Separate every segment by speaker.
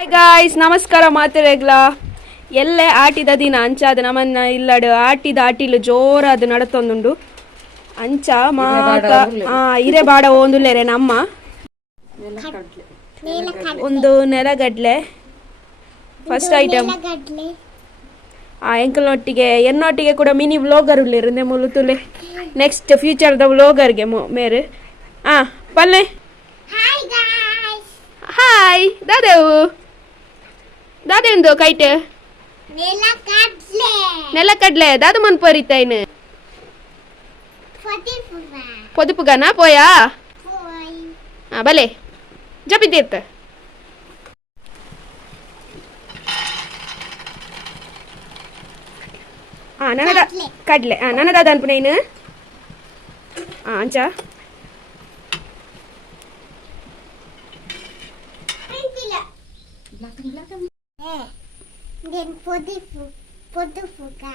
Speaker 1: Hi guys ನಮಸ್ಕಾರ ಮಾತಿರೆಗ್ಲ ಎಲ್ಲೆ ಆಟಿದ ದಿನ ಅಂಚ ಅಂಚಾದ ನಮ್ಮನ್ನ ಇಲ್ಲಡು ಆಟಿದ ಆಟಿಲು ಜೋರಾದ ನಡತೊಂದುಂಡು. ಅಂಚ ಮಾತ ಆ ಇರೆ ಬಾಡ ಒಂದುಲ್ಲೆರೆ ನಮ್ಮ.
Speaker 2: ಒಂದು
Speaker 1: ನೆಲಗಡ್ಲೆ.
Speaker 2: ಫಸ್ಟ್ ಐಟಮ್
Speaker 1: ಆ ಎಂಕಲ್ನೊಟ್ಟಿಗೆ ಎನ್ನೊಟ್ಟಿಗೆ ಕೂಡ ಮಿನಿ ವ್ಲೋಗರ್ ಉಳ್ಳೇರು ನೆ ಮುಲುತುಲೆ ನೆಕ್ಸ್ಟ್ ಫ್ಯೂಚರ್ದ ವ್ಲೋಗರ್ಗೆ ಮೇರೆ. ಆ ಪಲ್ಲೆ
Speaker 2: ಹಾಯ್ ಗಾಯ್ಸ್
Speaker 1: ಹಾಯ್ ದಾದೇವು. ದಾದೇಂದು ಕೈಟ್
Speaker 2: ನೆಲ ಗಡ್ಲೆ
Speaker 1: ನೆಲಕಡ್ಲೆ ದಾದ ಮನ್ ಪೊರಿತಾಯ್ನು
Speaker 2: ಫಟಿ ಫುರ
Speaker 1: పొదుపుగానా పోయా
Speaker 2: ಫೋಯ್
Speaker 1: ఆ, భలే జపి తీర్త ನನದ
Speaker 2: ಕಡ್ಲೆ.
Speaker 1: ಕಡ್ಲೆ ಆ ನನದಾದ ಅನ್ಪು ನೀನು
Speaker 2: నేను పొదుపు పొదుపుగా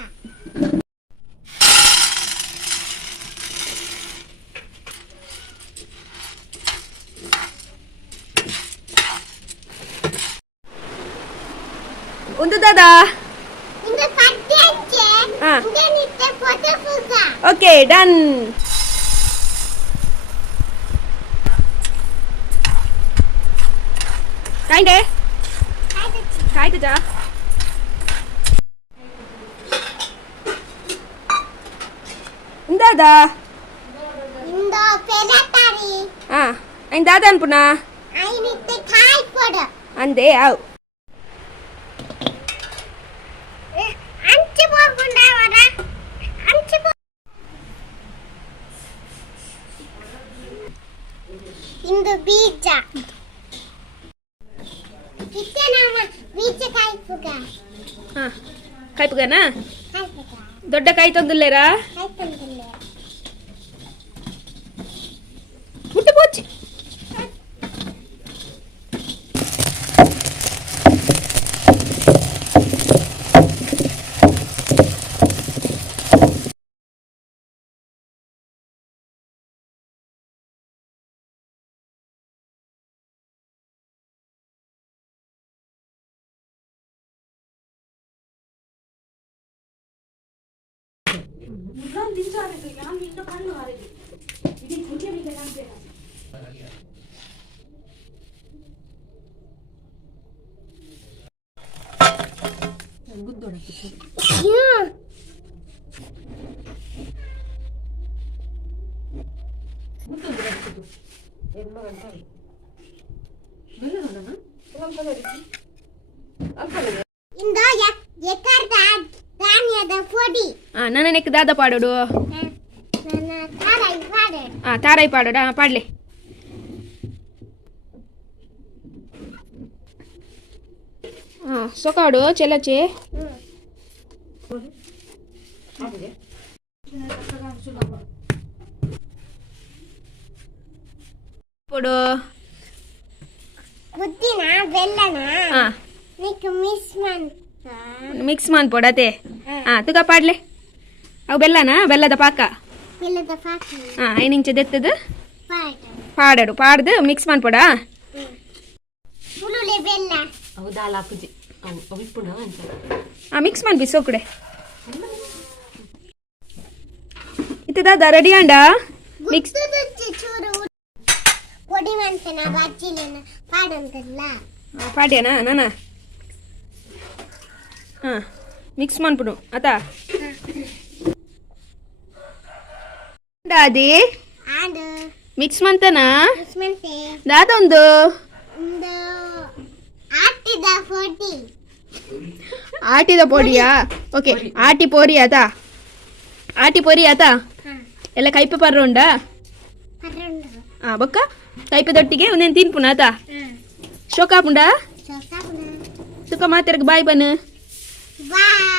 Speaker 1: untuk dada.
Speaker 2: Untuk pantai aja.
Speaker 1: Ah.
Speaker 2: Dan itu foto fuga.
Speaker 1: Okay, dan. Kain deh.
Speaker 2: Kain deh.
Speaker 1: Kain deh. ಆವ್
Speaker 2: ಅಂಚೆ ಹೋಗುಂಡ ಅವರ ಅಂಚೆ ಪೋ ಇಂದು ಬೀಜ ಕಿತ್ತೆ ನಮ್ಮ ಬೀಜ ಕಾಯ್ಪುಗ
Speaker 1: ಹಾ ಕಾಯ್ಪುಗನಾ
Speaker 2: ಕಾಯ್ಪುಗ
Speaker 1: ದೊಡ್ಡ ಕಾಯಿ ತಂದುಲ್ಲೇರಾ
Speaker 3: मुर्राम दिन जा रहे थे यहाँ दिन तो कान मारे थे लेकिन छोटे भी काम दे गुड दौड़ा किसी
Speaker 2: यहाँ
Speaker 3: गुड दौड़ा किसी एक बार अंतर बेले होना ना तो हम कल रही अब कल
Speaker 1: ಪೊಡಿ ಆ ನನ್ನ ನೆಕ್ ದಾದ ಪಾಡೋಡು
Speaker 2: ನನ್ನ ತಾರಾಯಿ ಪಾಡೆ
Speaker 1: ಆ ತಾರಾಯಿ ಪಾಡೋಡ ಆ, ಪಾಡ್ಲೆ ಆ ಸೊಕಾಡು ಚೆಲಚೆ ಪೊಡು
Speaker 2: ಬುದ್ಧಿನ ಬೆಲ್ಲನ ಆ నీకు మిస్ మంత
Speaker 1: ಮಿಕ್ಸ್ ಮಾನ್ ಪೊಡತೆ ಆ ತುಕ ಪಾಡ್ಲೆ ಅವು ಬೆಲ್ಲನಾ? ಬೆಲ್ಲದ ಪಾಕ?
Speaker 2: ಬೆಲ್ಲದ ಪಾಕ.
Speaker 1: ಹಾಂ ಐದು ಪಾಡಡು. ಪಾಡ್ದು ಮಿಕ್ಸ್ ಮಾಡ್ಬೋಡ
Speaker 2: ಬೆಲ್ಲ.
Speaker 3: ಅವು
Speaker 1: ಮಿಕ್ಸ್ ಮಾಡಿ ಬಿಸೋ ಕಡೆ. ಇತ್ತದ ರೆಡಿ ಆಂಡ
Speaker 2: ಮಿಕ್ಸ್
Speaker 1: ಪಾಡ್ಯಾನಾ ನಾನಾ? ಹಾಂ ಮಿಕ್ಸ್ ಮಾಡ್ಬಿಡು. ಆತಾ? ದಾದಿ? ಮಿಕ್ಸ್ ಮಂತನ ದಾದೊಂದು ಆಟಿದ ಪೋಡಿಯಾ? ಓಕೆ ಆಟಿ ಪೋರಿ ಆತ? ಆಟಿ ಪೋರಿ ಆತ? ಎಲ್ಲ ಕೈಪೆ ಪರ್ರೋಂಡ ಆ ಬೊಕ್ಕ. ಕೈಪೆ ದೊಟ್ಟಿಗೆ ಒಂದೇನು ತಿನ್ಪುನ ಆತ? ಶೋಕಾಪುಂಡ ತುಕ ಮಾತಾಡಕ್ಕೆ ಬಾಯ್ ಬನ್
Speaker 2: ಬಾಯ್.